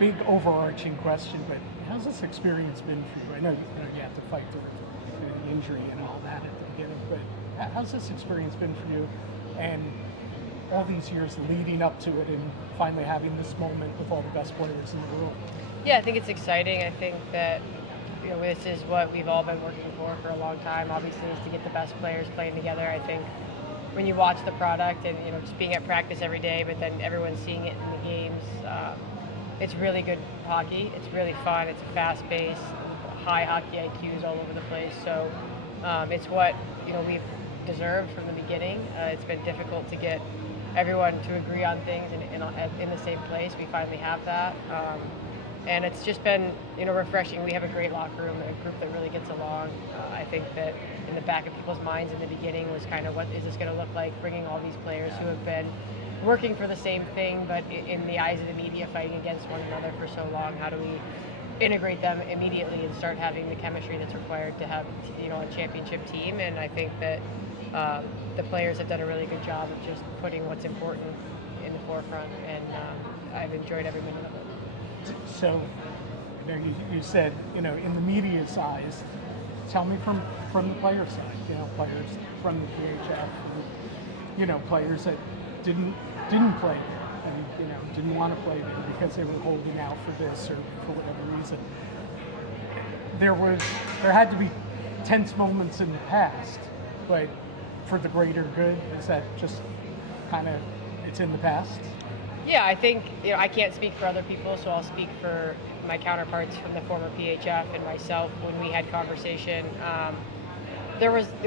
big overarching question, but how's this experience been for you? I know, you have to fight through the injury and all that at the beginning, but how's this experience been for you? And all these years leading up to it and finally having this moment with all the best players in the world. Yeah, I think it's exciting. I think that this is what we've all been working for a long time. Obviously, is to get the best players playing together. I think when you watch the product and just being at practice every day, but then everyone seeing it in the games, it's really good hockey. It's really fun. It's fast paced, high hockey IQs all over the place. So it's what we've deserved from the beginning. It's been difficult to get everyone to agree on things in the same place. We finally have that. And it's just been, refreshing. We have a great locker room, a group that really gets along. I think that in the back of people's minds in the beginning was kind of, what is this going to look like, bringing all these players who have been working for the same thing, but in the eyes of the media, fighting against one another for so long. How do we integrate them immediately and start having the chemistry that's required to have, a championship team? And I think that the players have done a really good job of just putting what's important in the forefront, and I've enjoyed every minute of it. So, you said, in the media's eyes, tell me from the player side, players from the PHF, players that didn't play there and, didn't want to play there because they were holding out for this or for whatever reason. There had to be tense moments in the past, but for the greater good, is that just kind of, it's in the past? Yeah, I think, I can't speak for other people, so I'll speak for my counterparts from the former PHF and myself. When we had conversation,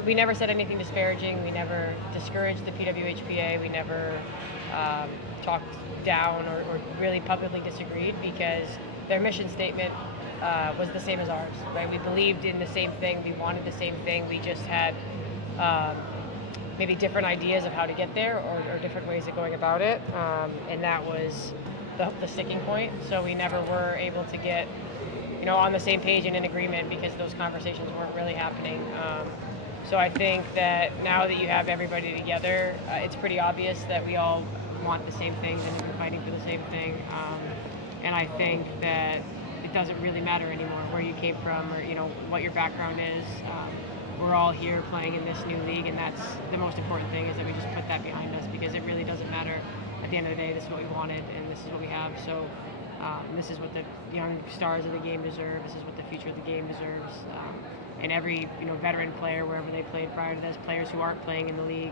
we never said anything disparaging. We never discouraged the PWHPA. We never talked down or really publicly disagreed, because their mission statement was the same as ours, right? We believed in the same thing. We wanted the same thing. We just had maybe different ideas of how to get there, or different ways of going about it, and that was the sticking point. So we never were able to get on the same page and in agreement, because those conversations weren't really happening. So I think that now that you have everybody together, it's pretty obvious that we all want the same things and we're fighting for the same thing, and I think that it doesn't really matter anymore where you came from or what your background is. We're all here playing in this new league, and that's the most important thing, is that we just put that behind us, because it really doesn't matter. At the end of the day, this is what we wanted, and this is what we have. So this is what the young stars of the game deserve. This is what the future of the game deserves. And every veteran player, wherever they played prior to this, players who aren't playing in the league,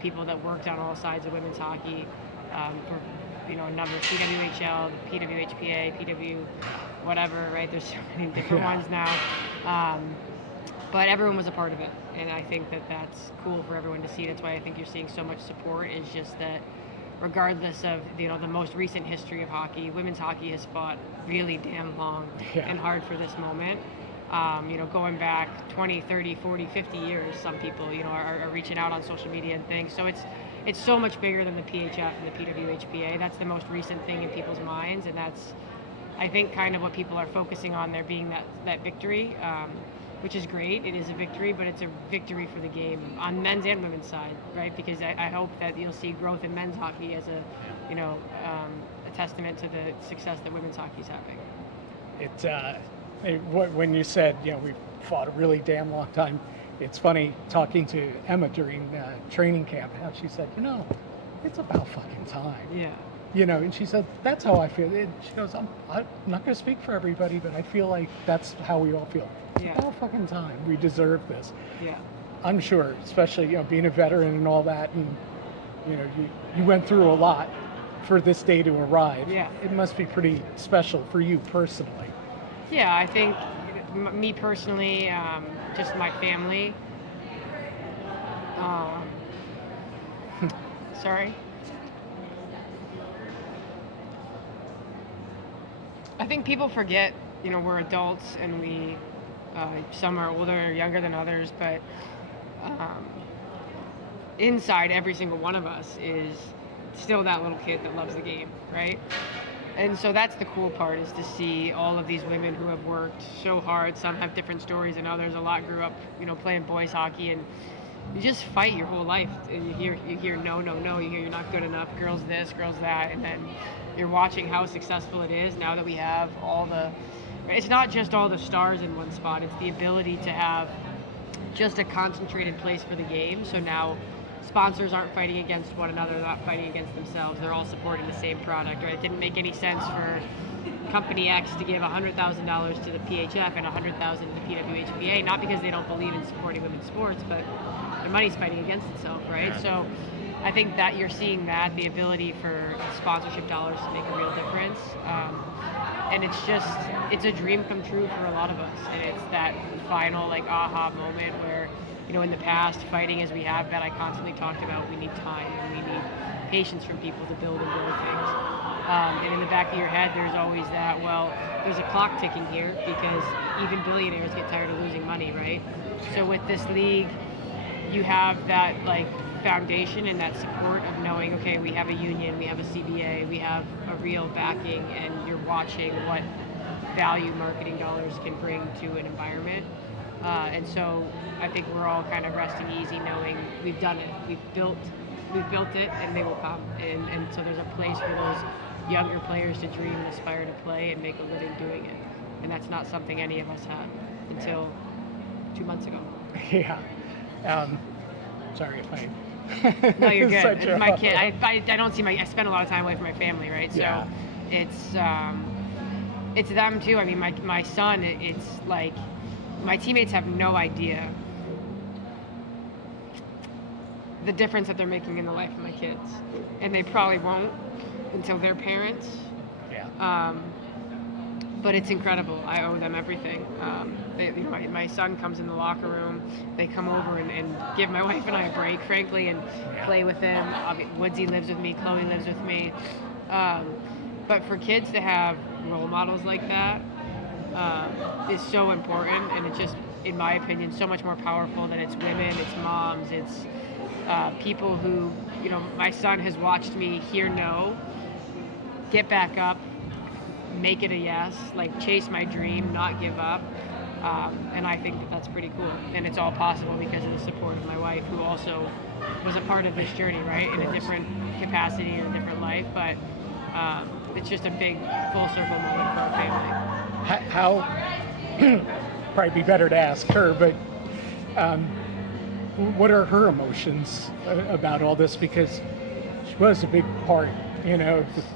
people that worked on all sides of women's hockey, for a number of PWHL, PWHPA, PW, whatever, right? There's so many different ones now. But everyone was a part of it, and I think that that's cool for everyone to see. That's why I think you're seeing so much support. Is just that regardless of the most recent history of hockey, women's hockey has fought really damn long and hard for this moment. Going back 20, 30, 40, 50 years, some people are reaching out on social media and things. So it's so much bigger than the PHF and the PWHPA. That's the most recent thing in people's minds, and that's, I think, kind of what people are focusing on there being that victory. Which is great. It is a victory, but it's a victory for the game on men's and women's side, right? Because I hope that you'll see growth in men's hockey as a testament to the success that women's hockey is having. When you said we've fought a really damn long time, it's funny talking to Emma during training camp. How she said, it's about fucking time. Yeah. And she said, that's how I feel. She goes, I'm not going to speak for everybody, but I feel like that's how we all feel. It's about fucking time. We deserve this. Yeah. I'm sure, especially, being a veteran and all that, and, you went through a lot for this day to arrive. Yeah. It must be pretty special for you personally. Yeah, I think me personally, just my family. Sorry. I think people forget, we're adults, and we, some are older or younger than others, but inside every single one of us is still that little kid that loves the game, right? And so that's the cool part, is to see all of these women who have worked so hard. Some have different stories than others. A lot grew up, playing boys hockey, and you just fight your whole life, and you hear no, no, no. You hear you're not good enough. Girls this, girls that, and then you're watching how successful it is now that we have all the. It's not just all the stars in one spot. It's the ability to have just a concentrated place for the game. So now sponsors aren't fighting against one another, they're not fighting against themselves. They're all supporting the same product, right? It didn't make any sense for company X to give $100,000 to the PHF and $100,000 to the PWHBA, not because they don't believe in supporting women's sports, but their money's fighting against itself, right? So I think that you're seeing that, the ability for sponsorship dollars to make a real difference. And it's a dream come true for a lot of us. And it's that final like aha moment where, in the past, fighting as we have been, I constantly talked about we need time and we need patience from people to build and grow things. And in the back of your head, there's always that, well, there's a clock ticking here because even billionaires get tired of losing money, right? So with this league, you have that like foundation and that support of knowing, okay, we have a union, we have a CBA, we have a real backing, and you're watching what value marketing dollars can bring to an environment. And so I think we're all kind of resting easy knowing we've done it. We've built it, and they will come. And so there's a place for those younger players to dream and aspire to play and make a living doing it. And that's not something any of us had until 2 months ago. Yeah. Sorry if I. No, you're good. My kid, I don't see I spend a lot of time away from my family, right? So yeah. It's them too. I mean, my son, it's like my teammates have no idea the difference that they're making in the life of my kids, and they probably won't until they're parents. Yeah. But it's incredible. I owe them everything. My son comes in the locker room. They come over and give my wife and I a break, frankly, and play with them. Woodsy lives with me. Chloe lives with me. But for kids to have role models like that is so important, and it's just, in my opinion, so much more powerful than it's women, it's moms, it's people who, my son has watched me hear no, get back up, make it a yes, like chase my dream, not give up. And I think that that's pretty cool. And it's all possible because of the support of my wife, who also was a part of this journey, right? In a different capacity, in a different life. But it's just a big full circle moment for our family. How probably be better to ask her, but what are her emotions about all this? Because she was a big part,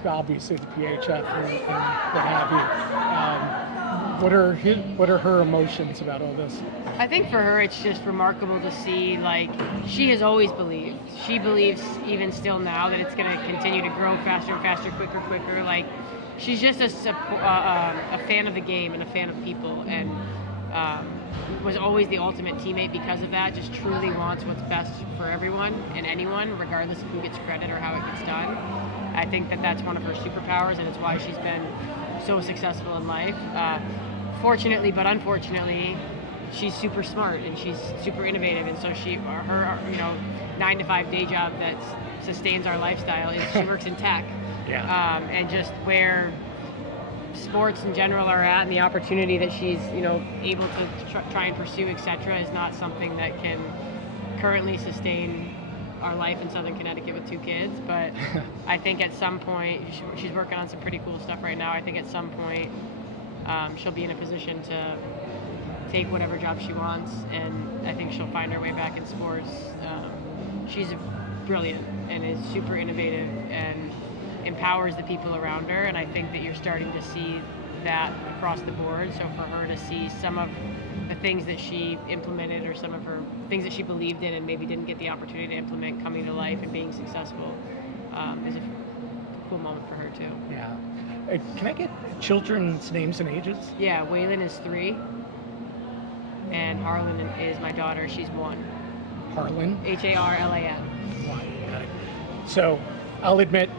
obviously the PHF and what have you. What are her emotions about all this? I think for her, it's just remarkable to see, like, she has always believed. She believes even still now that it's going to continue to grow faster and faster, quicker. Like, she's just a fan of the game and a fan of people, and was always the ultimate teammate because of that. Just truly wants what's best for everyone and anyone, regardless of who gets credit or how it gets done. I think that that's one of her superpowers, and it's why she's been so successful in life. Fortunately, but unfortunately, she's super smart and she's super innovative, and so her 9-to-5 day job that sustains our lifestyle is she works in tech. Yeah. And just where sports in general are at, and the opportunity that she's able to try and pursue, etc., is not something that can currently sustain our life in Southern Connecticut with 2 kids. But I think at some point, she's working on some pretty cool stuff right now. I think at some point she'll be in a position to take whatever job she wants, and I think she'll find her way back in sports. She's brilliant and is super innovative and empowers the people around her, and I think that you're starting to see that across the board. So for her to see some of the things that she implemented, or some of her things that she believed in and maybe didn't get the opportunity to implement, coming to life and being successful, is a cool moment for her too. Yeah. Can I get children's names and ages? Yeah, Waylon is 3, and Harlan is my daughter. She's 1. Harlan? Harlan. 1. Got it. So I'll admit,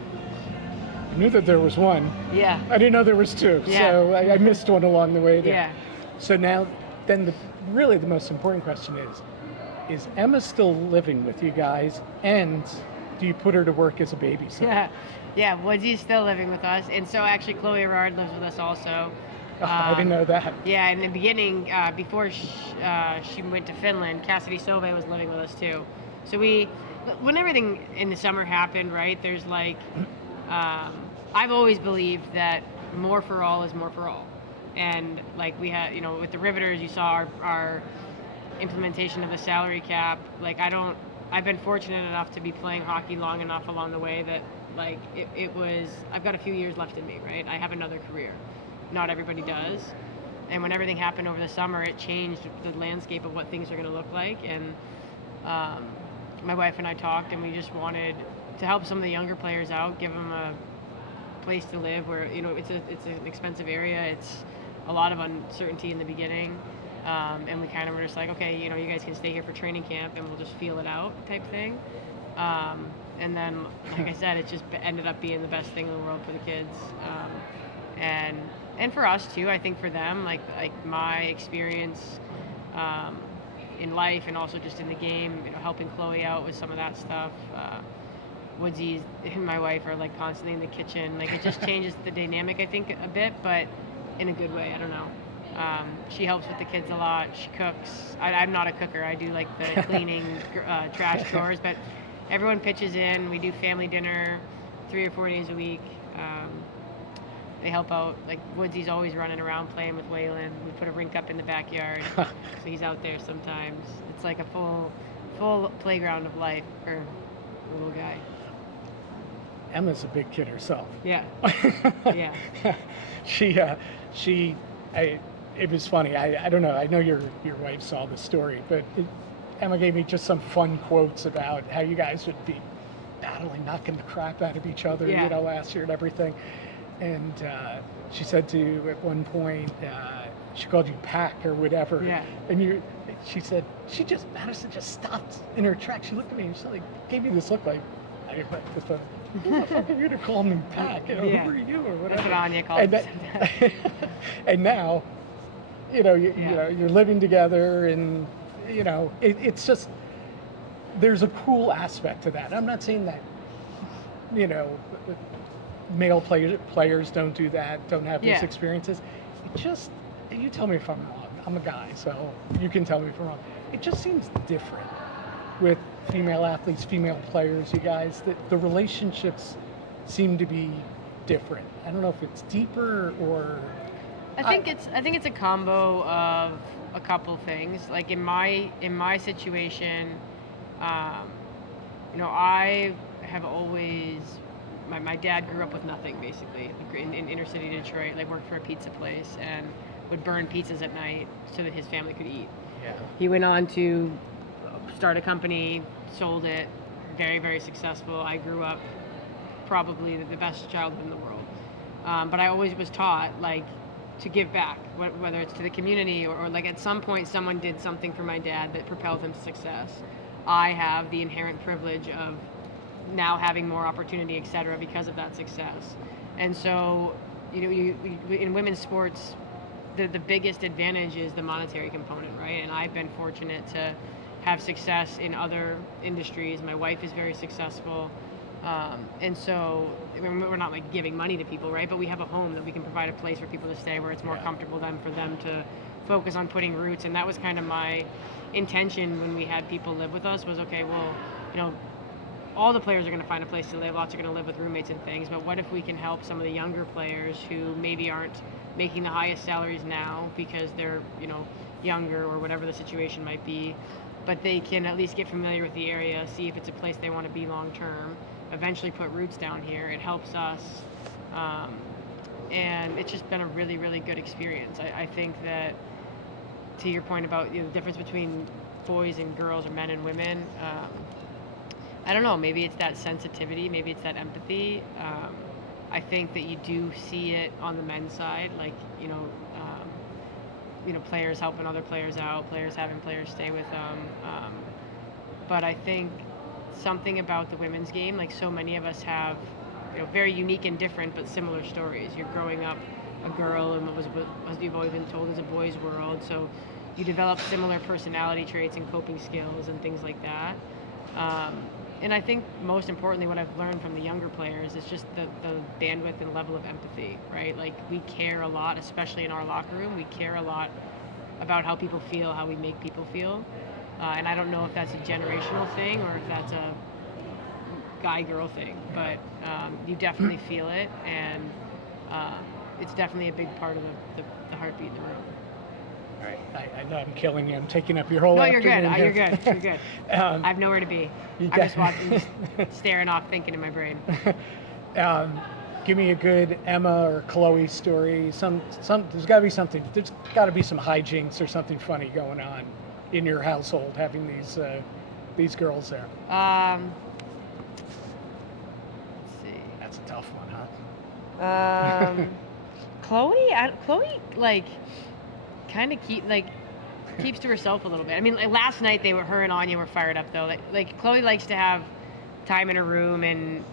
I knew that there was 1. Yeah. I didn't know there was 2. Yeah. So I missed one along the way there. Yeah. So now, then the most important question is Emma still living with you guys, and do you put her to work as a babysitter? Yeah, Woodsy's still living with us, and so actually Chloe Erard lives with us also. Oh, I didn't know that. Yeah, in the beginning, before she went to Finland, Cassidy Sove was living with us too. So when everything in the summer happened, right? There's like, I've always believed that more for all is more for all, and like we had, with the Riveters, you saw our implementation of the salary cap. Like I've been fortunate enough to be playing hockey long enough along the way that like I've got a few years left in me, right? I have another career. Not everybody does. And when everything happened over the summer, it changed the landscape of what things are going to look like. And my wife and I talked, and we just wanted to help some of the younger players out, give them a place to live where, it's an expensive area. It's a lot of uncertainty in the beginning. And we kind of were just like, okay, you guys can stay here for training camp and we'll just feel it out type thing. And then, like I said, it just ended up being the best thing in the world for the kids. And for us too. I think for them, like my experience in life and also just in the game, helping Chloe out with some of that stuff. Woodsy and my wife are like constantly in the kitchen. Like it just changes the dynamic, I think, a bit, but in a good way. I don't know. She helps with the kids a lot. She cooks. I'm not a cooker. I do like the cleaning, trash chores, but everyone pitches in. We do family dinner 3 or 4 days a week. They help out. Like Woodsy's always running around playing with Waylon. We put a rink up in the backyard, so he's out there sometimes. It's like a full playground of life for the little guy. Emma's a big kid herself. Yeah. Yeah. It was funny. I don't know. I know your wife saw the story, but Emma gave me just some fun quotes about how you guys would be battling, knocking the crap out of each other, last year and everything. And she said to you at one point, she called you Pack or whatever. Yeah. And she said, Madison just stopped in her tracks. She looked at me and she like gave me this look like, I didn't like this. Who the fuck are you to call me Pack? Who are you or whatever? That's what Anya called me. And now, you're living together, and it's just there's a cool aspect to that. I'm not saying that male players don't do that, don't have those experiences. It just, you tell me if I'm wrong. I'm a guy, so you can tell me if I'm wrong. It just seems different with female athletes, female players, you guys, that the relationships seem to be different. I don't know if it's deeper or I think it's a combo of a couple things. Like in my situation, I have always my dad grew up with nothing basically in inner city Detroit. Like worked for a pizza place and would burn pizzas at night so that his family could eat. Yeah. He went on to start a company, sold it, very, very successful. I grew up probably the best childhood in the world. But I always was taught like to give back, whether it's to the community or like at some point someone did something for my dad that propelled him to success. I have the inherent privilege of now having more opportunity, et cetera, because of that success. And so, in women's sports, the biggest advantage is the monetary component, right? And I've been fortunate to have success in other industries. My wife is very successful. And so we're not like giving money to people, right? But we have a home that we can provide a place for people to stay where it's more comfortable for them to focus on putting roots. And that was kind of my intention when we had people live with us was, okay, well, all the players are going to find a place to live. Lots are going to live with roommates and things. But what if we can help some of the younger players who maybe aren't making the highest salaries now because they're, younger or whatever the situation might be, but they can at least get familiar with the area, see if it's a place they want to be long term, eventually put roots down here. It helps us. And it's just been a really, really good experience. I think that, to your point about the difference between boys and girls or men and women, I don't know, maybe it's that sensitivity, maybe it's that empathy. I think that you do see it on the men's side, like, players helping other players out, players having players stay with them. But I think something about the women's game, like so many of us have, very unique and different but similar stories. You're growing up a girl and what you've always been told is a boy's world, so you develop similar personality traits and coping skills and things like that. and I think most importantly, what I've learned from the younger players is just the bandwidth and level of empathy, right? Like, we care a lot, especially in our locker room. We care a lot about how people feel, how we make people feel. And I don't know if that's a generational thing or if that's a guy-girl thing, but you definitely feel it, and it's definitely a big part of the heartbeat in the room. All right, I know I'm killing you. I'm taking up your whole No, you're afternoon good. here. You're good. You're good. I have nowhere to be. I'm just watching, just staring off, thinking in my brain. Give me a good Emma or Chloe story. Some. There's got to be something. There's got to be some hijinks or something funny going on in your household, having these girls there. Let's see. That's a tough one, huh? Chloe, like, kind of keeps to herself a little bit. I mean, like, last night her and Anya were fired up though. Like Chloe likes to have time in her room, and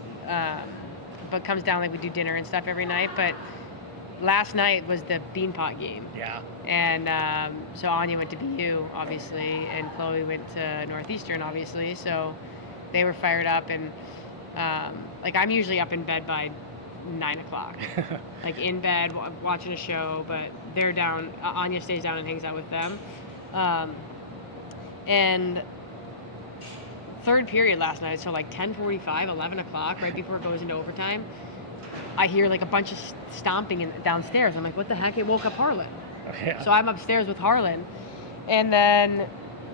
but comes down, like, we do dinner and stuff every night. But last night was the Beanpot game. Yeah. And so Anya went to BU, obviously, and Chloe went to Northeastern, obviously. So they were fired up, and like, I'm usually up in bed by 9 o'clock, like in bed watching a show, but they're down. Anya stays down and hangs out with them. And third period last night, so like 10:45, 11 o'clock, right before it goes into overtime, I hear like a bunch of stomping downstairs. I'm like, what the heck? It woke up Harlan. Yeah. So I'm upstairs with Harlan, and then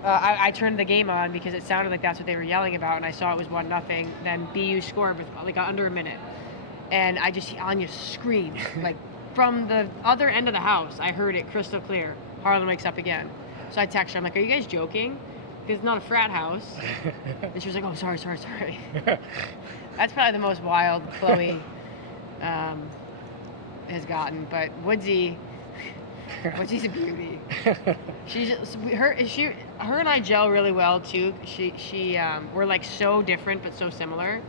I turned the game on because it sounded like that's what they were yelling about, and I saw it was 1-0. Then BU scored with like under a minute, and I just see Anya scream like from the other end of the house. I heard it crystal clear. Harlan wakes up again, so I text her. I'm like, "Are you guys joking? Because it's not a frat house." And she was like, "Oh, sorry." That's probably the most wild Chloe has gotten, but Woodsy's a beauty. Her and I gel really well too. We're like so different but so similar.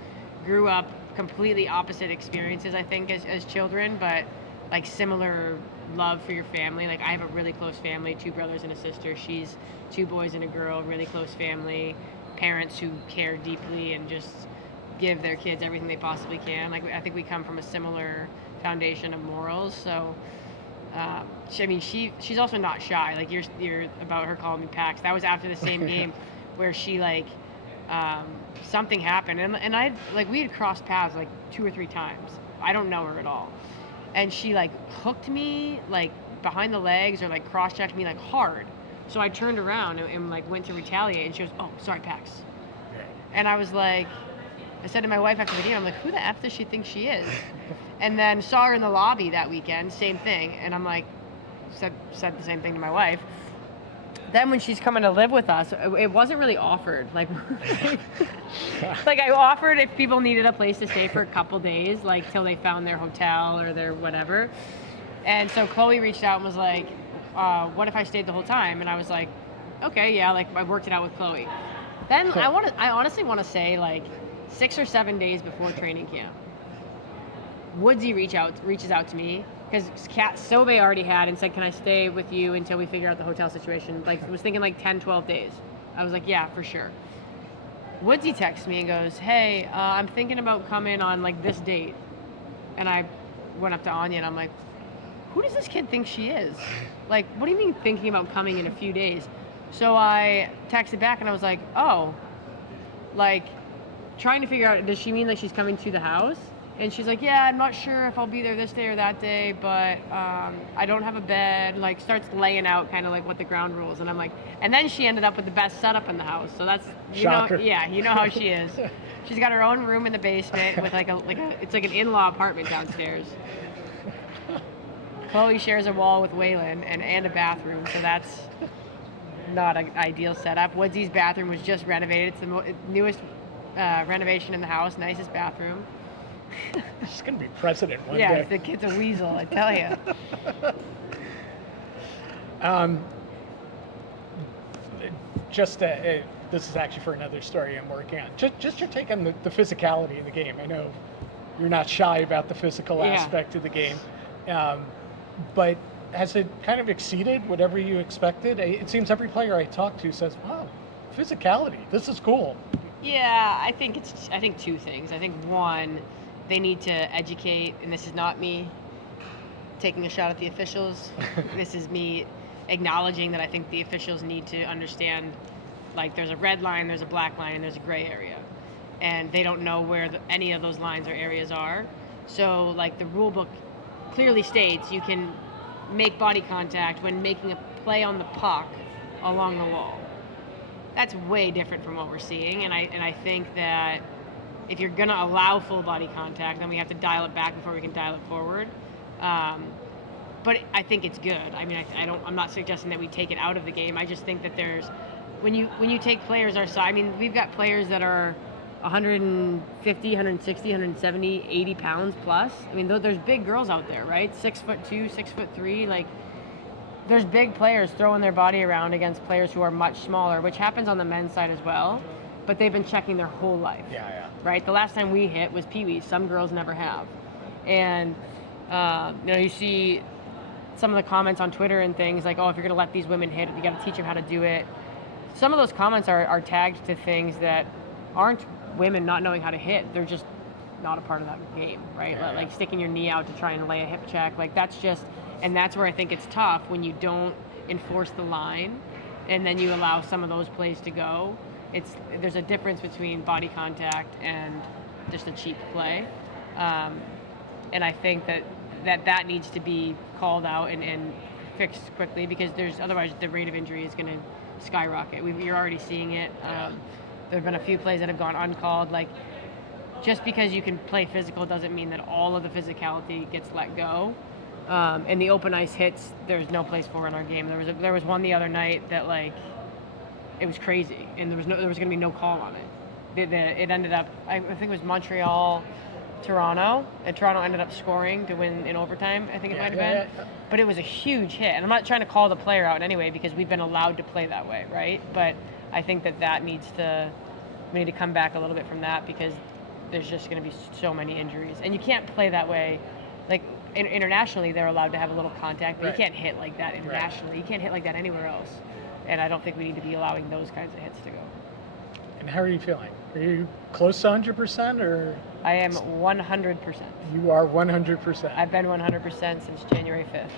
Grew up completely opposite experiences, I think, as children, but like similar love for your family. Like, I have a really close family, 2 brothers and a sister. She's 2 boys and a girl, really close family. Parents who care deeply and just give their kids everything they possibly can. Like, I think we come from a similar foundation of morals. So she's also not shy. Like, you're about her calling me Pax. That was after the same game where she, like, something happened, and I, like, we had crossed paths like 2 or 3 times. I don't know her at all, and she, like, hooked me, like, behind the legs, or like cross-checked me, like, hard. So I turned around and like went to retaliate, and she goes, "Oh, sorry, Pax." And I was like, I said to my wife after the game, I'm like, who the F does she think she is? And then saw her in the lobby that weekend, same thing. And I'm like, said the same thing to my wife. Then when she's coming to live with us, it wasn't really offered. Like, like, I offered if people needed a place to stay for a couple days, like till they found their hotel or their whatever. And so Chloe reached out and was like, what if I stayed the whole time? And I was like, okay, yeah, like, I worked it out with Chloe. Then I honestly want to say, like, 6 or 7 days before training camp, Woodsy reaches out to me, because Sobe already had and said, can I stay with you until we figure out the hotel situation? Like, I was thinking like 10, 12 days. I was like, yeah, for sure. Woodsy texts me and goes, hey, I'm thinking about coming on like this date. And I went up to Anya and I'm like, who does this kid think she is? Like, what do you mean thinking about coming in a few days? So I texted back and I was like, oh, like, trying to figure out, does she mean like she's coming to the house? And she's like, yeah, I'm not sure if I'll be there this day or that day, but I don't have a bed. Like, starts laying out kind of like what the ground rules. And I'm like, and then she ended up with the best setup in the house. So that's, Shocker. you know how she is. She's got her own room in the basement with it's like an in-law apartment downstairs. Chloe shares a wall with Waylon and a bathroom, so that's not an ideal setup. Woodsy's bathroom was just renovated. It's the newest renovation in the house, nicest bathroom. She's gonna be president one day. Yeah, the kid's a weasel, I tell you. This is actually for another story I'm working on. Just your take on the physicality of the game. I know you're not shy about the physical aspect of the game, but has it kind of exceeded whatever you expected? It seems every player I talk to says, wow, physicality, this is cool. Yeah, I think two things. I think one, they need to educate, and this is not me taking a shot at the officials. This is me acknowledging that I think the officials need to understand, like, there's a red line, there's a black line, and there's a gray area, and they don't know where any of those lines or areas are. So, like, the rule book clearly states you can make body contact when making a play on the puck along the wall. That's way different from what we're seeing, and I think that if you're going to allow full body contact, then we have to dial it back before we can dial it forward. But I think it's good. I mean, I'm not suggesting that we take it out of the game. I just think that when you take players our size, I mean, we've got players that are 150, 160, 170, 80 pounds plus. I mean, there's big girls out there, right? 6'2", 6'3", like, there's big players throwing their body around against players who are much smaller, which happens on the men's side as well, but they've been checking their whole life. Yeah. Right? The last time we hit was Pee-wees. Some girls never have. And, you see some of the comments on Twitter and things like, oh, if you're going to let these women hit, you got to teach them how to do it. Some of those comments are tagged to things that aren't women not knowing how to hit. They're just not a part of that game, right? Yeah. Like sticking your knee out to try and lay a hip check. Like, that's just, and that's where I think it's tough when you don't enforce the line and then you allow some of those plays to go. There's a difference between body contact and just a cheap play. And I think that needs to be called out and fixed quickly, because otherwise the rate of injury is going to skyrocket. You're already seeing it. There have been a few plays that have gone uncalled. Like, just because you can play physical doesn't mean that all of the physicality gets let go. And the open ice hits, there's no place for in our game. There was one the other night that, like, it was crazy, and there was going to be no call on it. It ended up, I think it was Montreal, Toronto, and Toronto ended up scoring to win in overtime, I think it might have been. Yeah. But it was a huge hit, and I'm not trying to call the player out anyway, because we've been allowed to play that way, right? But I think we need to come back a little bit from that, because there's just going to be so many injuries, and you can't play that way. Like, internationally, they're allowed to have a little contact, but Right. You can't hit like that internationally. Right. You can't hit like that anywhere else, and I don't think we need to be allowing those kinds of hits to go. And how are you feeling? Are you close to 100%, or? I am 100%. You are 100%. I've been 100% since January 5th.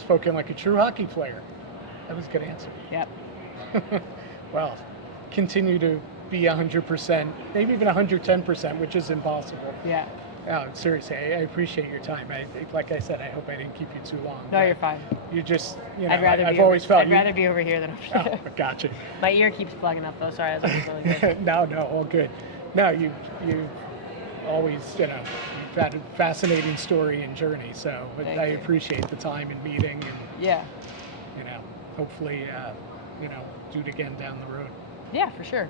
Spoken like a true hockey player. That was a good answer. Yep. Well, continue to be 100%, maybe even 110%, which is impossible. Yeah. Oh, seriously, I appreciate your time. Like I said, I hope I didn't keep you too long. No, you're fine. You just, I'd rather I've always felt I'd rather be over here than over there. Oh, gotcha. My ear keeps plugging up, though. Sorry, that was really good. No, all good. No, you always, you've had a fascinating story and journey. So Thank I you. appreciate the time and meeting, and Yeah. hopefully, do it again down the road. Yeah, for sure.